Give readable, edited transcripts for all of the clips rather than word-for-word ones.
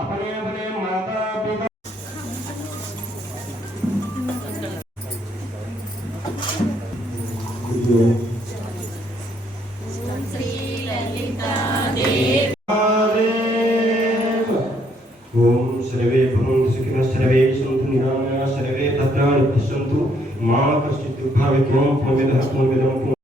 अपने अपने माता पिता श्री ललिता देवी ओम सर्वे भवन्तु सुखिनः सर्वे सन्तु निरामयाः सर्वे भद्राणि पश्यन्तु मा कश्चित् दुःखावहे त्वं प्रमिदः पूर्वमिदं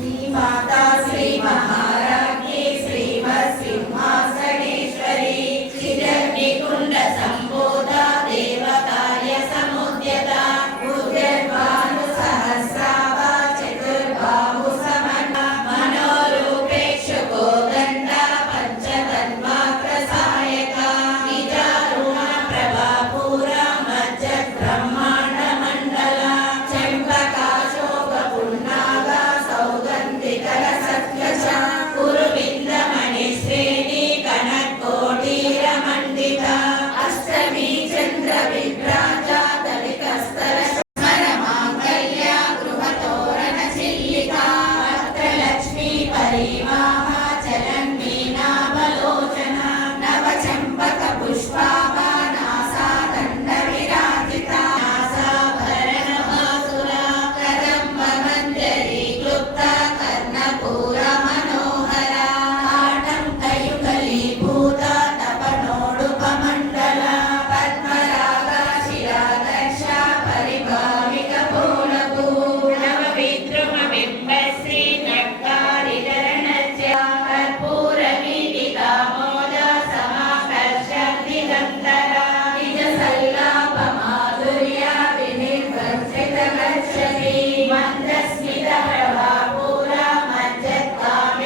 श्रीमाता श्री महाराज्ञी श्रीमत्सिंहासनेश्वरी चिरग्निकुण्ड सम्बोधा देवकार्य समुद्यता उदर्भानुसहस्राभा चतुर्बाहु समन्विता मनोरूपेक्षु कोदण्डा पञ्चतन्मात्रसायका निजारुण प्रभापूरा मज्जब्रह्माण्डमण्डला चम्पकाशोभपुन्नागा सौगन्धिकलसत्कचा कुरुविन्दमणिश्रेणी कनकोटीरमण्डिता अष्टमी चन्द्रविभ्राजा दलितस्थल स्मरमाङ्गल्या गृहतोरणचिल्लिका वक्त्रलक्ष्मी परिवाहा चलन्मीनावलोचना नवचम्पकपुष्पाभा नासादण्डविराजिता नासाभरणभासुरा कदम्बमञ्जरी क्लुप्ता कर्णपूरमनोहरा आटङ्कयुगलीभूता तपनोडुपमण्डला पद्मरागा शिलादक्षा परिभाविकपूलभू नवविद्रुमबिम्बश्री नक्कारिधरणज्या कर्पूरवीटिकामोदा समाकर्षद्दिगन्तरा निजसल्लापमाधुर्या विनिर्वंसितगच्छति मन्दस्मितप्रभापूरा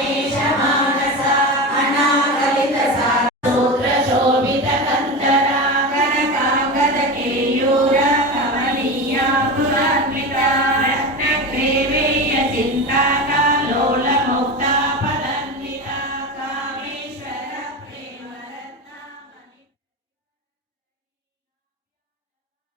मज्जत्कामेशमानसा अनाकलितसा सूत्रशोभितकन्दरा कनकाङ्गदकेयूरा कमनीया पुरान्विता रत्नग्रेवेयचिन्ता